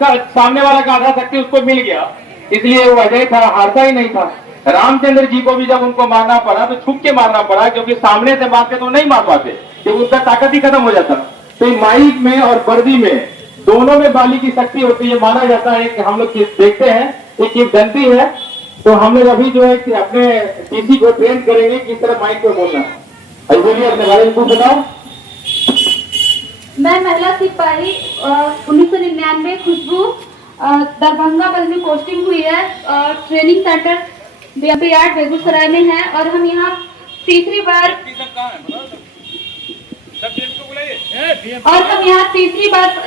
सामने वाला का आधा शक्ति उसको मिल गया, इसलिए वो अजय था, हारता ही नहीं था। रामचंद्र जी को भी जब उनको मारना पड़ा तो छुप के मारना पड़ा, क्योंकि सामने से मारते तो नहीं मार पाते, क्योंकि उनका ताकत ही खत्म हो जाता। तो माइक में और वर्दी में दोनों में बाली की शक्ति होती है। माना जाता है कि हम लोग देखते हैं एक जनती है, तो हम लोग अभी जो है कि अपने टीसी को ट्रेन करेंगे किस तरह माइक पे बोलना है। बोलिए अपने बारे में कुछ बताओ। मैं महिला सिपाही 1999 खुशबू दरभंगा में पोस्टिंग हुई है। ट्रेनिंग सेंटर यार्ड बेगूसराय में है और हम यहाँ तीसरी बार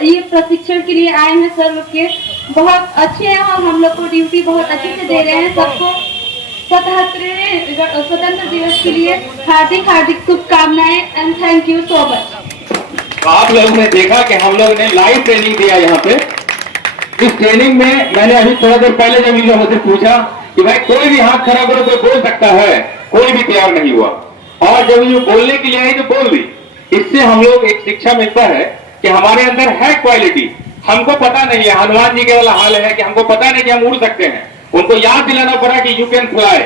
ये प्रशिक्षण के लिए आए हैं। सर लोग के बहुत अच्छे हैं और हम लोग को ड्यूटी बहुत अच्छे से दे रहे हैं। सबको 77वें स्वतंत्र दिवस के लिए हार्दिक शुभकामनाएं and thank you so much. आप लोगों ने देखा कि हम लोग ने लाइव ट्रेनिंग दिया यहाँ पे। इस ट्रेनिंग में मैंने अभी थोड़ा देर पहले जब इन लोगों से पूछा कि भाई कोई भी हाथ खड़ा करो तो बोल सकता है, कोई भी तैयार नहीं हुआ, और जब ये बोलने के लिए आई तो बोल दी। इससे हम लोग एक शिक्षा मिलता है कि हमारे अंदर है क्वालिटी। हमको पता नहीं है, हनुमान जी के वाला हाल है कि हमको पता नहीं कि हम उड़ सकते हैं, उनको याद दिलाना पड़ा कि यू कैन फ्लाई।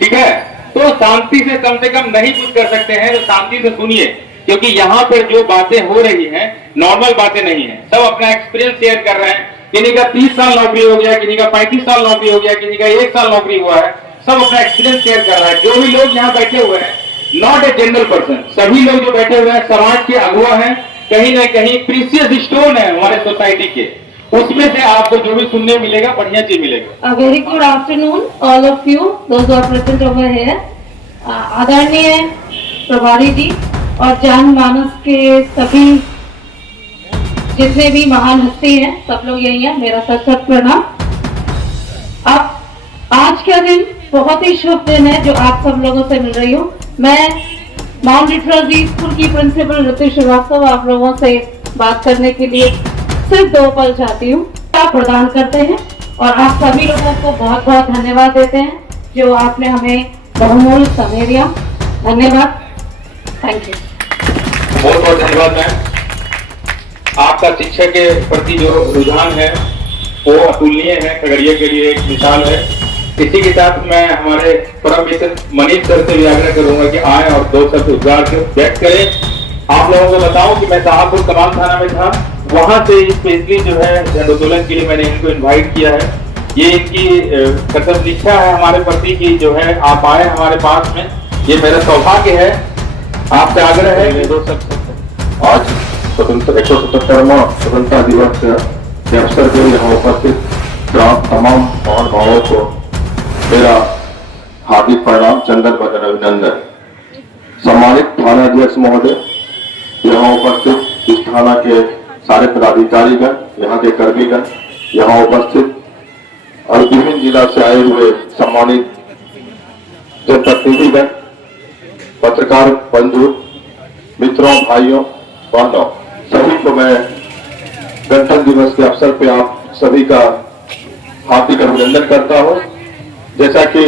ठीक है, तो शांति से कम नहीं कुछ कर सकते हैं तो शांति से सुनिए, क्योंकि यहाँ पर जो बातें हो रही हैं नॉर्मल बातें नहीं है। सब अपना एक्सपीरियंस शेयर कर रहे हैं। किसी का 30 साल नौकरी हो गया, किसी का 35 साल नौकरी हो गया, किसी का 1 साल नौकरी हुआ है। सब अपना एक्सपीरियंस शेयर कर रहा है। जो भी लोग यहाँ बैठे हुए हैं, नॉट ए जनरल पर्सन, सभी लोग जो बैठे हुए हैं समाज के अगुआ हैं, कहीं ना कहीं प्रीसियस स्टोन है हमारे सोसाइटी के। उसमें से आपको जो भी सुनने मिलेगा बढ़िया चीज मिलेगा। Very good afternoon all of you those are present over here. आदरणीय प्रभारी जी और जनमानस के सभी जितने भी महान हस्ती हैं, सब लोग यही हैं, मेरा सत प्रणाम। अब आज का दिन बहुत ही शुभ दिन है जो आप सब लोगों से मिल रही हूँ। मैं माउंट लिटररी स्कूल की प्रिंसिपल ऋतु श्रीवास्तव आप लोगों से बात करने के लिए सिर्फ 2 पल चाहती हूँ। आप प्रदान करते हैं और आप सभी लोगों को बहुत बहुत धन्यवाद देते हैं जो आपने हमें बहुमूल्य समय दिया। धन्यवाद, थैंक यू। बहुत बहुत धन्यवाद मैम। आपका शिक्षा के प्रति जो रुझान है वो अतुलनीय है, खगड़िया के लिए एक मिसाल है। इसी के साथ मैं हमारे परम मित्र मनीष सर से भी आग्रह करूंगा कि आए और 2 शब्द उद्गार से व्यक्त करें। आप लोगों को बताऊं कि मैं शाहपुर कमाल थाना में था, वहां से स्पेशली जो है झंडोत्तोलन के लिए मैंने इनको इन्वाइट किया है। ये इनकी कसम दीक्षा है हमारे प्रति की जो है आप आए हमारे पास में, ये मेरा सौभाग्य है। आपसे आग्रह है 2 शब्द। आज स्वतंत्र 177वां स्वतंत्रता दिवस के अवसर पर यहाँ उपस्थित तमाम महानुभावों को मेरा हार्दिक प्रणाम, चंदन वंदन अभिनंदन। सम्मानित थाना अध्यक्ष महोदय, यहाँ उपस्थित इस थाना के सारे पदाधिकारीगण, यहाँ के कर्मीगण, यहाँ उपस्थित और विभिन्न जिला से आए हुए सम्मानित जनप्रतिनिधिगण, पत्रकार बंधु मित्रों, भाइयों बहनों, सभी को मैं गणतंत्र दिवस के अवसर पे आप सभी का हार्दिक अभिनंदन करता हूं। जैसा कि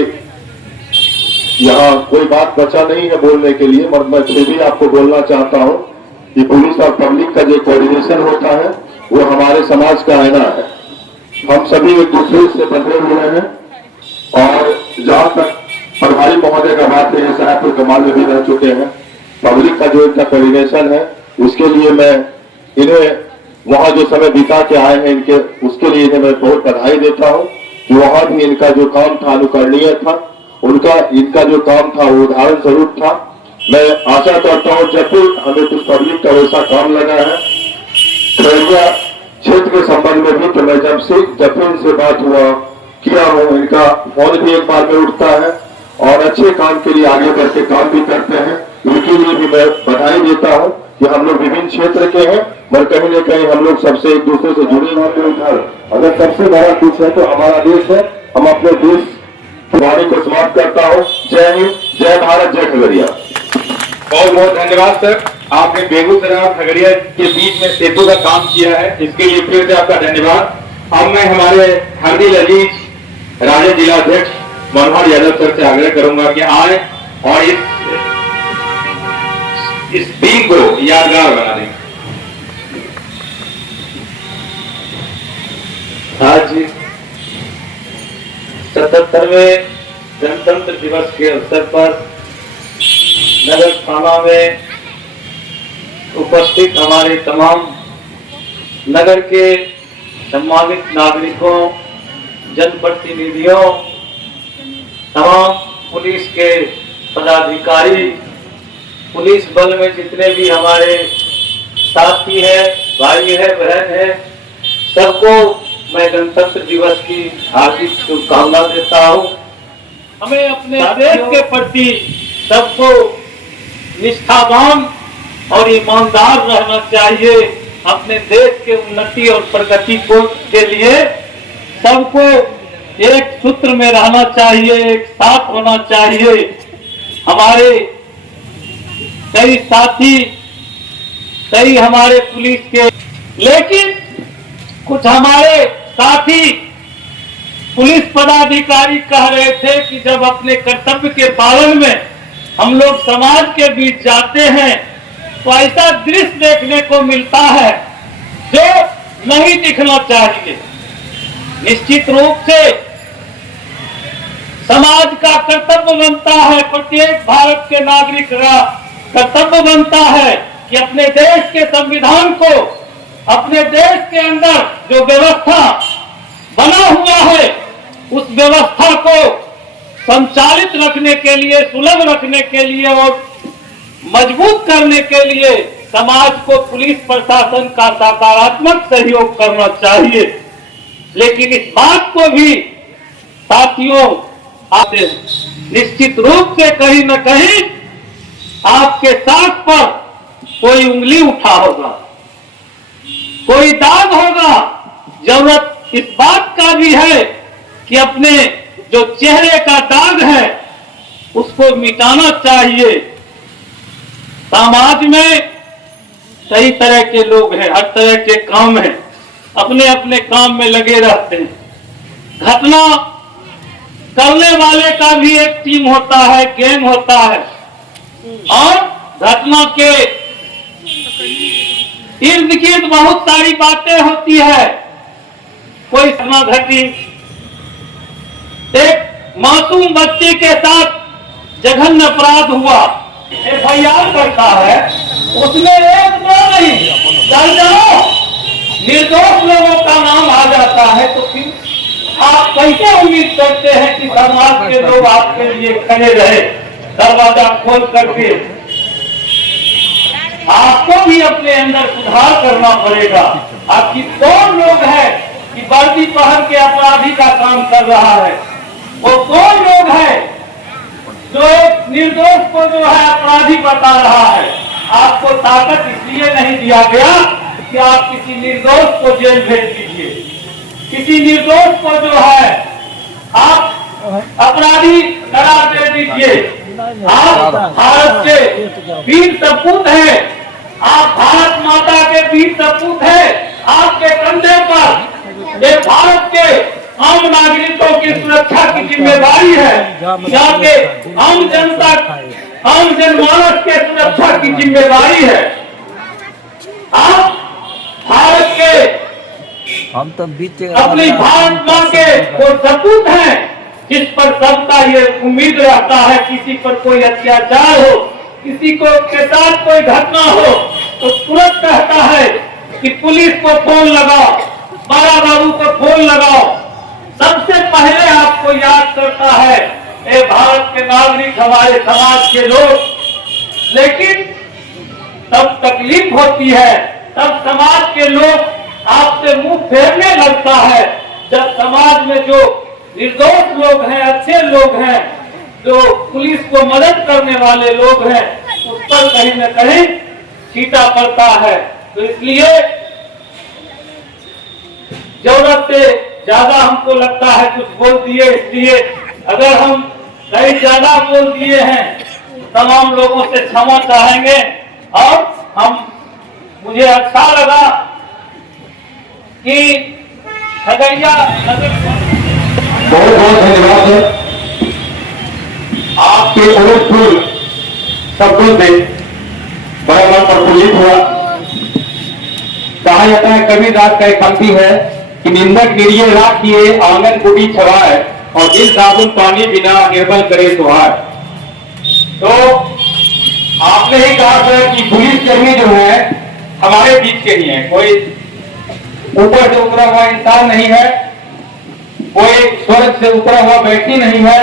यहाँ कोई बात बचा नहीं है बोलने के लिए, मगर मैं फिर भी आपको बोलना चाहता हूं कि पुलिस और पब्लिक का जो कोऑर्डिनेशन होता है वो हमारे समाज का आईना है। हम सभी एक दूसरे से बंधे हुए हैं और जहां तक प्रभारी महोदय का बात है, शाहपुर कमाल में भी रह चुके हैं। पब्लिक का जो इनका कोऑर्डिनेशन है उसके लिए मैं इन्हें वहां जो समय बिता के आए हैं इनके, उसके लिए इन्हें मैं बहुत बधाई देता हूं कि वहां भी इनका जो काम था अनुकरणीय था, इनका जो काम था वो उदाहरण स्वरूप था। मैं आशा करता हूं जब भी हमें कुछ पब्लिक का वैसा काम लगा है खगड़िया क्षेत्र के संबंध में भी, तो मैं जब भी इनसे बात किया हूं, इनका फोन भी एक बार में उठता है और अच्छे काम के लिए आगे बढ़ के काम भी करते हैं। इनके लिए भी मैं बधाई देता हूं कि हम लोग विभिन्न क्षेत्र के हैं, मगर कहीं न कहीं हम लोग सबसे एक दूसरे से जुड़े हुए हैं। अगर सबसे बड़ा कुछ है तो हमारा देश है। हम अपने देश की वाणी को समाप्त करता हूँ। जय हिंद, जय भारत, जय खगड़िया। बहुत बहुत धन्यवाद सर, आपने बेगूसराय और खगड़िया के बीच में सेतु का काम किया है, इसके लिए फिर से आपका धन्यवाद। अब मैं हमारे हरदिल अजीज राज्य जिला अध्यक्ष मनोहर यादव सर से आग्रह करूंगा कि आए और इस दिन को यादगार बना दें। 75वें गणतंत्र दिवस के अवसर पर नगर थाना में उपस्थित हमारे तमाम नगर के सम्मानित नागरिकों, जनप्रतिनिधियों, तमाम पुलिस के पदाधिकारी, पुलिस बल में जितने भी हमारे साथी हैं, भाई है, बहन है, सबको मैं गणतंत्र दिवस की हार्दिक शुभकामना देता हूँ। हमें अपने देश के प्रति सबको निष्ठावान और ईमानदार रहना चाहिए। अपने देश के उन्नति और प्रगति के लिए सबको एक सूत्र में रहना चाहिए, एक साथ होना चाहिए। हमारे कई साथी, कई हमारे पुलिस के, लेकिन कुछ हमारे साथी पुलिस पदाधिकारी कह रहे थे कि जब अपने कर्तव्य के पालन में हम लोग समाज के बीच जाते हैं तो ऐसा दृश्य देखने को मिलता है जो नहीं दिखना चाहिए। निश्चित रूप से समाज का कर्तव्य बनता है, प्रत्येक भारत के नागरिक का कर्तव्य बनता है कि अपने देश के संविधान को, अपने देश के अंदर जो व्यवस्था बना हुआ है उस व्यवस्था को संचालित रखने के लिए, सुलभ रखने के लिए और मजबूत करने के लिए समाज को पुलिस प्रशासन का सकारात्मक सहयोग करना चाहिए। लेकिन इस बात को भी साथियों आपसे निश्चित रूप से कहीं न कहीं आपके साथ पर कोई उंगली उठा होगा, कोई दाग होगा। जरूरत इस बात का भी है कि अपने जो चेहरे का दाग है उसको मिटाना चाहिए। समाज में कई तरह के लोग हैं, हर तरह के काम हैं, अपने अपने काम में लगे रहते हैं। घटना करने वाले का भी एक टीम होता है, गैंग होता है, और घटना के इर्द गिर्द बहुत सारी बातें होती है। कोई घटना घटी, एक मासूम बच्चे के साथ जघन्य अपराध हुआ, FIR करता है, उसमें एक दो नहीं दर्जनों निर्दोष लोगों का नाम आ जाता है, तो फिर आप कैसे उम्मीद करते हैं कि समाज के लोग आपके लिए खड़े रहे दरवाजा खोल करके? आपको भी अपने अंदर सुधार करना पड़ेगा। आपकी कौन लोग हैं कि वर्दी पहन के अपराधी का काम कर रहा है? वो कौन लोग हैं जो एक निर्दोष को जो है अपराधी बता रहा है? आपको ताकत इसलिए नहीं दिया गया कि आप किसी निर्दोष को जेल भेज दीजिए, किसी निर्दोष को जो है आप अपराधी करार दे दीजिए। आप भारत के वीर सपूत हैं, आप भारत माता के वीर सपूत हैं। आपके कंधे पर ये भारत के आम नागरिकों की सुरक्षा की जिम्मेदारी है, यहाँ के आम जनता, आम जनमानस के सुरक्षा की जिम्मेदारी है। आप भारत के, हम तो बीते अपनी भारत माँ के वो सपूत हैं जिस पर सबका ये उम्मीद रहता है किसी पर कोई अत्याचार हो, किसी को के साथ कोई घटना हो तो तुरंत कहता है कि पुलिस को फोन लगाओ, बड़ा बाबू को फोन लगाओ। सबसे पहले आपको याद करता है ये भारत के नागरिक, हमारे समाज के लोग। लेकिन तब तकलीफ होती है, तब समाज के लोग आपसे मुंह फेरने लगता है जब समाज में जो निर्दोष लोग हैं, अच्छे लोग हैं, जो पुलिस को मदद करने वाले लोग हैं, उस पर कहीं न कहीं छींटा पड़ता है। तो इसलिए जरूरत से ज्यादा हमको लगता है कुछ बोल दिए, इसलिए अगर हम कहीं ज्यादा बोल दिए हैं तमाम लोगों से क्षमा चाहेंगे। और मुझे अच्छा लगा कि खगड़िया बहुत बहुत धन्यवाद है आपके अनुकूल शब्दों से बड़ा मन प्रफुल्लित हुआ। कहा जाता है कबीर दास का एक पंक्ति है कि निंदक निरिये राख किए आंगन कुटी छवाए, और दिल साबुन पानी बिना निर्मल करे सुहार। तो आपने ही कहा सर कि पुलिसकर्मी जो है हमारे बीच के ही है, कोई ऊपर से उतरा हुआ इंसान नहीं है, कोई स्वर्ग से उतरा हुआ व्यक्ति नहीं है।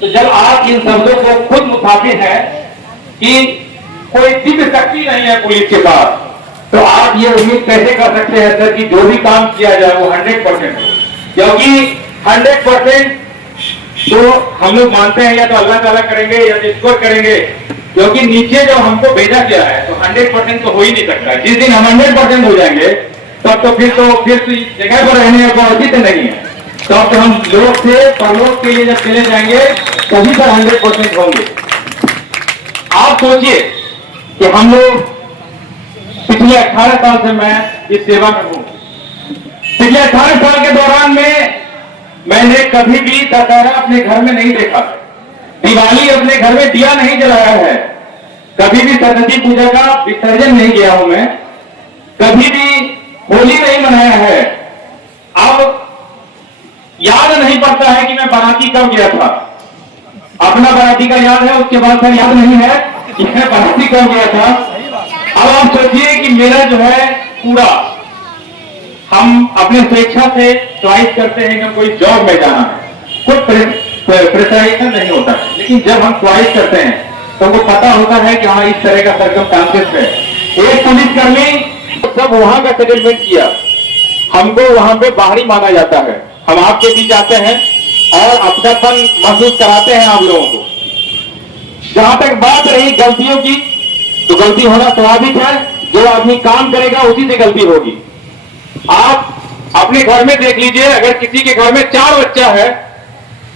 तो जब आप इन शब्दों को खुद मुताबिक है कि कोई दिव्य शक्ति नहीं है पुलिस के पास, तो आप ये उम्मीद कैसे कर सकते हैं सर कि जो भी काम किया जाए वो 100%, क्योंकि 100% तो हम लोग मानते हैं या तो अल्लाह ताला करेंगे या ईश्वर करेंगे, क्योंकि नीचे जो हमको भेजा गया है तो 100% तो हो ही नहीं सकता। जिस दिन हम 100% हो जाएंगे तब तो फिर इस जगह पर रहने का औचित्य नहीं है। तो अब हम लोग से परलोक के लिए जब चले जाएंगे तभी पर 100% होंगे। आप सोचिए कि हम लोग पिछले 18 साल से मैं इस सेवा में हूं। पिछले 18 साल के दौरान में मैंने कभी भी दशहरा अपने घर में नहीं देखा, दिवाली अपने घर में दिया नहीं जलाया है, कभी भी सरस्वती पूजा का विसर्जन नहीं किया हूं मैं, कभी भी होली नहीं मनाया है। अब याद नहीं पड़ता है कि मैं बाराती कब गया था। अपना बाराती का याद है, उसके बाद सर याद नहीं है कि मैं बाराती कब गया था। अब आप सोचिए कि मेरा जो है पूरा, हम अपने स्वेच्छा से चॉइस करते हैं कि कोई जॉब में जाना है, कोई प्रेशराइजेशन नहीं होता है, लेकिन जब हम चॉइस करते हैं तो हमको पता होता है कि हाँ इस तरह का सर्कमस्टांसेस है। एक पुलिसकर्मी सब वहां का सेटलमेंट किया, हमको वहां पे बाहरी माना जाता है, हम आपके बीच आते हैं और अपनापन महसूस कराते हैं आप लोगों को। जहां तक बात रही गलतियों की, तो गलती होना स्वाभाविक है, जो आदमी काम करेगा उसी से गलती होगी। आप अपने घर में देख लीजिए, अगर किसी के घर में 4 बच्चा है,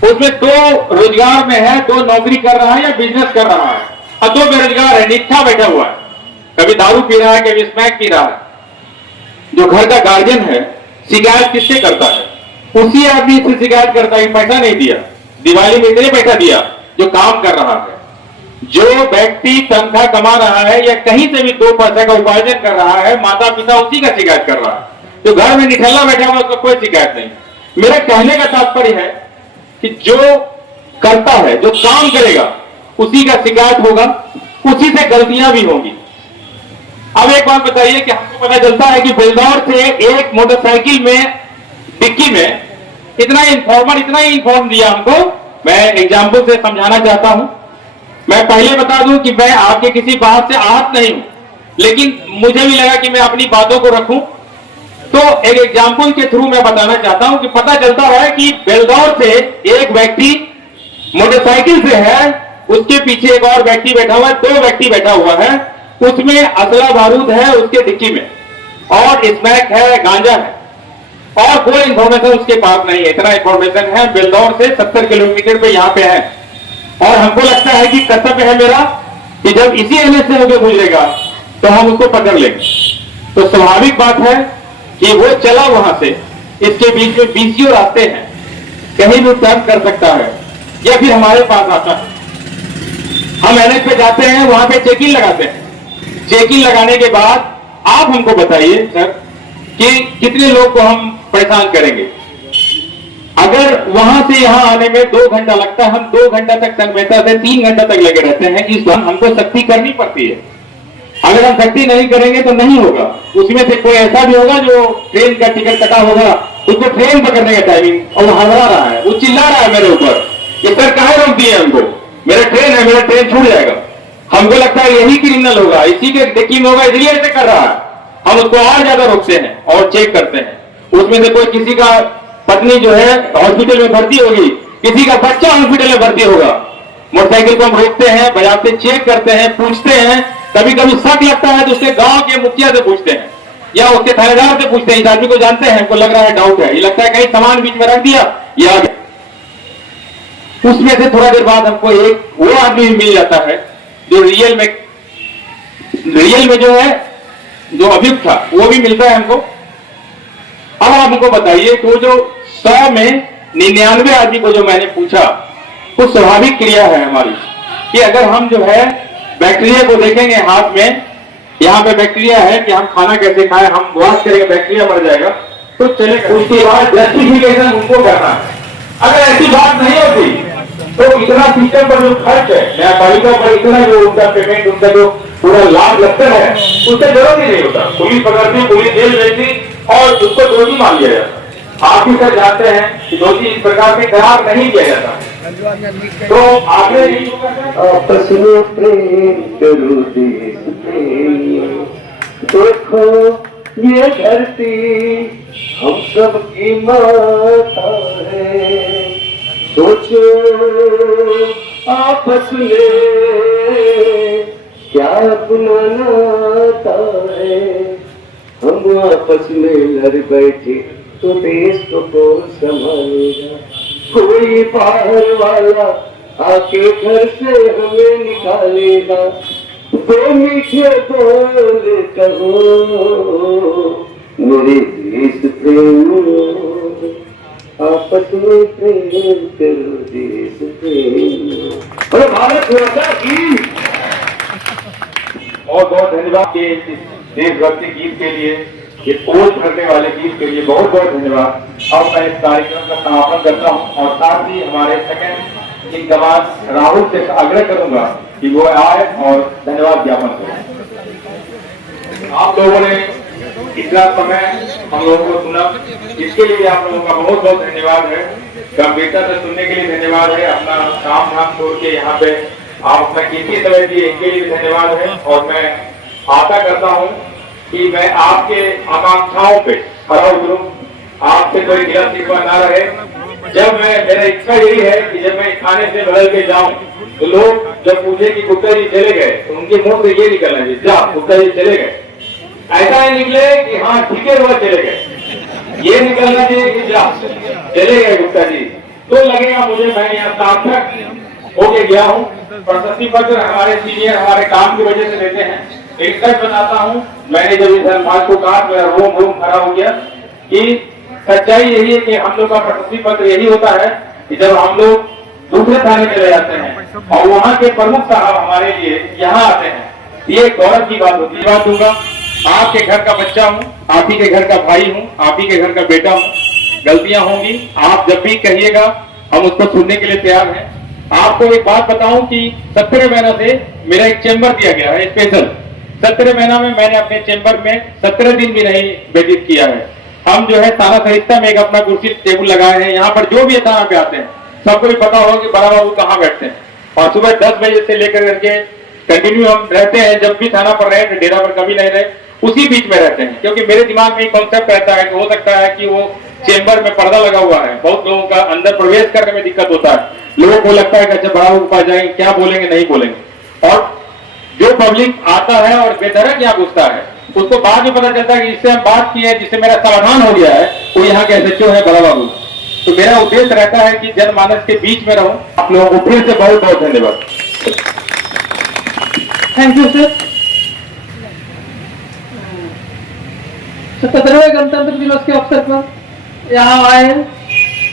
उसमें 2 रोजगार में है, 2 नौकरी कर रहा है या बिजनेस कर रहा है, और 2 बेरोजगार है, निष्ठा बैठा हुआ है, कभी दारू पी रहा है, कभी स्मैक पी रहा है। जो घर का गार्जियन है शिकायत किससे करता है? उसी आदमी से शिकायत करता है, पैसा नहीं दिया, दिवाली में इतने पैसा दिया। जो काम कर रहा है, जो व्यक्ति तनख्वाह कमा रहा है या कहीं से भी 2 पैसा का उपार्जन कर रहा है, माता पिता उसी का शिकायत कर रहा है। जो घर में निठल्ला बैठा हुआ उसका कोई शिकायत नहीं। मेरा कहने का तात्पर्य है कि जो करता है, जो काम करेगा, उसी का शिकायत होगा, उसी से गलतियां भी होंगी। अब एक बात बताइए कि हमको पता चलता है कि बेलदौर से एक मोटरसाइकिल में डिक्की में इतना इन्फॉर्म दिया हमको। मैं एग्जाम्पल से समझाना चाहता हूं। मैं पहले बता दूं कि मैं आपके किसी बात से आहत नहीं हूं, लेकिन मुझे भी लगा कि मैं अपनी बातों को रखूं, तो एक एग्जाम्पल के थ्रू मैं बताना चाहता हूं कि पता चलता है कि बेलदौर से एक व्यक्ति मोटरसाइकिल से है, उसके पीछे एक और व्यक्ति बैठा हुआ है, 2 व्यक्ति बैठा हुआ है, उसमें असला बारूद है उसके डिक्की में, और स्मैक है, गांजा है, और कोई इंफॉर्मेशन उसके पास नहीं है। इतना इंफॉर्मेशन है, बेलदौर से 70 किलोमीटर पे यहाँ पे है, और हमको लगता है कि कर्तव्य है मेरा कि जब इसी एनएच से होकर गुजरेगा तो हम उसको पकड़ लेंगे। तो स्वाभाविक बात है कि वो चला वहां से, इसके बीच में बीसीओ रास्ते हैं, कहीं भी टर्न कर सकता है या फिर हमारे पास आता है। हम एनएच पे जाते हैं, वहां पे चेकिंग लगाते हैं। चेकिंग लगाने के बाद आप हमको बताइए सर कि कितने लोग को हम परेशान करेंगे। अगर वहां से यहां आने में 2 घंटा लगता है, हम 2 घंटा तक संवेदना से 3 घंटा तक लगे रहते हैं। इस बार हमको सख्ती करनी पड़ती है। अगर हम सख्ती नहीं करेंगे तो नहीं होगा। उसमें से कोई ऐसा भी होगा जो ट्रेन का टिकट कटा होगा, उसको ट्रेन पकड़ने का टाइमिंग, और वो हड़बड़ा रहा है, वो चिल्ला रहा है मेरे ऊपर, ये सर काहे रोक दिए हमको, मेरा ट्रेन है, मेरा ट्रेन छूट जाएगा। हमको लगता है यही क्रिमिनल होगा, इसी के डिक्की में होगा, इसलिए ऐसे कर रहा है। हम उसको और ज्यादा रोकते हैं और चेक करते हैं। उसमें से कोई किसी का पत्नी जो है हॉस्पिटल में भर्ती होगी, किसी का बच्चा हॉस्पिटल में भर्ती होगा, मोटरसाइकिल को हम रोकते हैं, बजाते चेक करते हैं, पूछते हैं। कभी कभी शक लगता है तो उसके गांव के मुखिया से पूछते हैं या उसके थानेदार से पूछते हैं, इस आदमी को जानते हैं, हमको लग रहा है, डाउट है, ये लगता है कहीं सामान बीच में रख दिया ये आ गया। उसमें से थोड़ा देर बाद हमको एक वो आदमी मिल जाता है जो रियल में जो है, जो अभियुक्त था, वो भी मिलता है हमको। अब आप हमको बताइए कि वो जो 100 में 99 आदमी को जो मैंने पूछा, वो स्वाभाविक क्रिया है हमारी कि अगर हम जो है बैक्टीरिया को देखेंगे हाथ में, यहाँ पे बैक्टीरिया है कि हम खाना कैसे खाएं, हम वॉश करेंगे बैक्टीरिया मर जाएगा, तो चलेगा। उसके बाद जस्टिफिकेशन उनको करना है। अगर ऐसी बात नहीं होती तो इतना सिस्टम पर जो खर्च है न्यायपालिका पर, इतना जो उनका पेमेंट, उनका जो पूरा लाभ लगता है, उससे जरूरत ही नहीं होता। पुलिस पकड़ती, पुलिस जेल भेजती और उसको दोषी मान लिया जाता। आप भी सर जानते हैं कि दोषी इस प्रकार से करार नहीं किया जाता। तो आगे आपस में प्रेम करो देश प्रेम, देखो ये धरती हम सब की माता है, सोचो आपस में क्या अपना नाता है। हम आपस में लड़ बैठे तो देश को कौन संभालेगा, कोई बाहर वाला आके घर से हमें निकालेगा। दो मीठे बोल कहो मेरे देश प्रेमियों, आपस में प्रेम करो देश प्रेमियों। अरे भारत माता की बहुत बहुत धन्यवाद के इस देशभक्ति गीत के लिए, ये पोष भरने वाले गीत के लिए बहुत बहुत धन्यवाद। अब मैं इस कार्यक्रम का समापन करता हूं और साथ ही हमारे सेकंड इन कमांड राहुल से आग्रह करूंगा कि वो आए और धन्यवाद ज्ञापन करें। आप लोगों ने इतना समय हम लोगों को सुना, इसके लिए आप लोगों का बहुत बहुत धन्यवाद है। गंभीरता से सुनने के लिए धन्यवाद है। अपना काम धाम छोड़ के यहाँ पे आप अपना कीमती समय दिए, इनके लिए धन्यवाद है। और मैं आशा करता हूँ कि मैं आपके आकांक्षाओं पे खरा उतरूं, आपसे कोई गिला शिकवा ना रहे। जब मेरा इच्छा यही है कि जब मैं खाने से बदल के जाऊं तो लोग जब पूछे कि गुप्ता जी चले गए तो उनके मुंह से ये निकलना चाहिए, जा गुप्ता जी चले गए। ऐसा नहीं निकले कि हाँ ठीक है वो चले गए, ये निकलना चाहिए कि जा चले गए गुप्ता जी, तो लगेगा मुझे मैं यहाँ सार्थक होके गया हूँ। प्रशस्ति पत्र हमारे सीनियर हमारे काम की वजह से देते हैं। एक सच बताता हूँ, मैंने जब इस धर्मभाग को कहा मेरा रोम रोम खड़ा हो गया कि सच्चाई यही है कि हम लोग का प्रशस्ति पत्र यही होता है कि जब हम लोग दूसरे थाने चले जाते हैं और वहाँ के प्रमुख साहब हमारे लिए यहाँ आते हैं, ये गौरव की बात होती है। बात दूंगा, आपके घर का बच्चा हूँ, आप ही के घर का भाई हूँ, आप ही के घर का बेटा हूँ। गलतियां होंगी, आप जब भी कहिएगा हम उसको सुनने के लिए तैयार हैं। आपको एक बात बताऊं कि 17 महीना से मेरा एक चेंबर दिया गया है स्पेशल। 17 महीना में मैंने अपने चेंबर में 17 दिन भी नहीं व्यतीत किया है। हम जो है थाना सरिस्ता में एक अपना कुर्सी टेबल लगाए हैं। यहाँ पर जो भी थाना पे आते हैं सबको भी पता होगा कि बड़ा बाबू कहाँ बैठते हैं। और सुबह 10 बजे से लेकर करके कंटिन्यू हम रहते हैं। जब भी थाना पर रहे, डेरा पर कभी नहीं रहे, उसी बीच में रहते हैं। क्योंकि मेरे दिमाग में कॉन्सेप्ट रहता है कि हो सकता है कि वो चेंबर में पर्दा लगा हुआ है, बहुत लोगों का अंदर प्रवेश करने में दिक्कत होता है। लोगों को लगता है कि अच्छा बड़ा बाबू के पास जाएंगे, क्या बोलेंगे नहीं बोलेंगे। और जो पब्लिक आता है और बेधड़क यहाँ घुसता है, उसको बाद में पता चलता है कि जिससे हम बात की है, जिससे मेरा समाधान हो गया है, वो यहाँ के SHO है बड़ा बाबू। तो मेरा उद्देश्य रहता है कि जनमानस के बीच में रहूं। आप लोगों को फिर से बहुत बहुत धन्यवाद। Thank you sir. 77वें गणतंत्र दिवस के अवसर पर यहाँ आए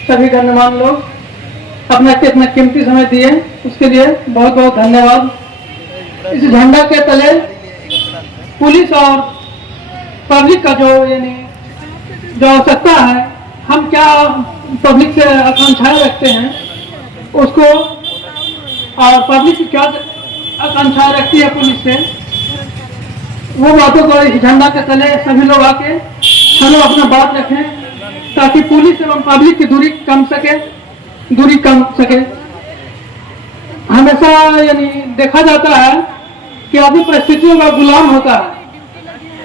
सभी गणमान्य लोग, अपना कितना कीमती समय दिए, उसके लिए बहुत बहुत धन्यवाद। इस झंडा के तले पुलिस और पब्लिक का जो यानी जो आवश्यकता है, हम क्या पब्लिक से आकांक्षाएं रखते हैं उसको, और पब्लिक की क्या आकांक्षाएं रखती है पुलिस से, वो बातों को इस झंडा के तले सभी लोग आके हम लोग अपना बात रखें, ताकि पुलिस एवं पब्लिक की दूरी कम सके। हमेशा यानी देखा जाता है कि आदमी परिस्थितियों का गुलाम होता है।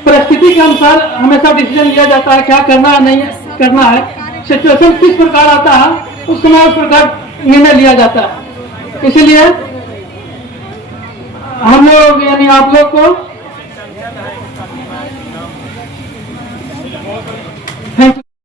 परिस्थिति के अनुसार हमेशा डिसीजन लिया जाता है, क्या करना है नहीं करना है। सिचुएशन किस प्रकार आता है उस समय उस प्रकार निर्णय लिया जाता है। इसलिए हम लोग यानी आप लोग को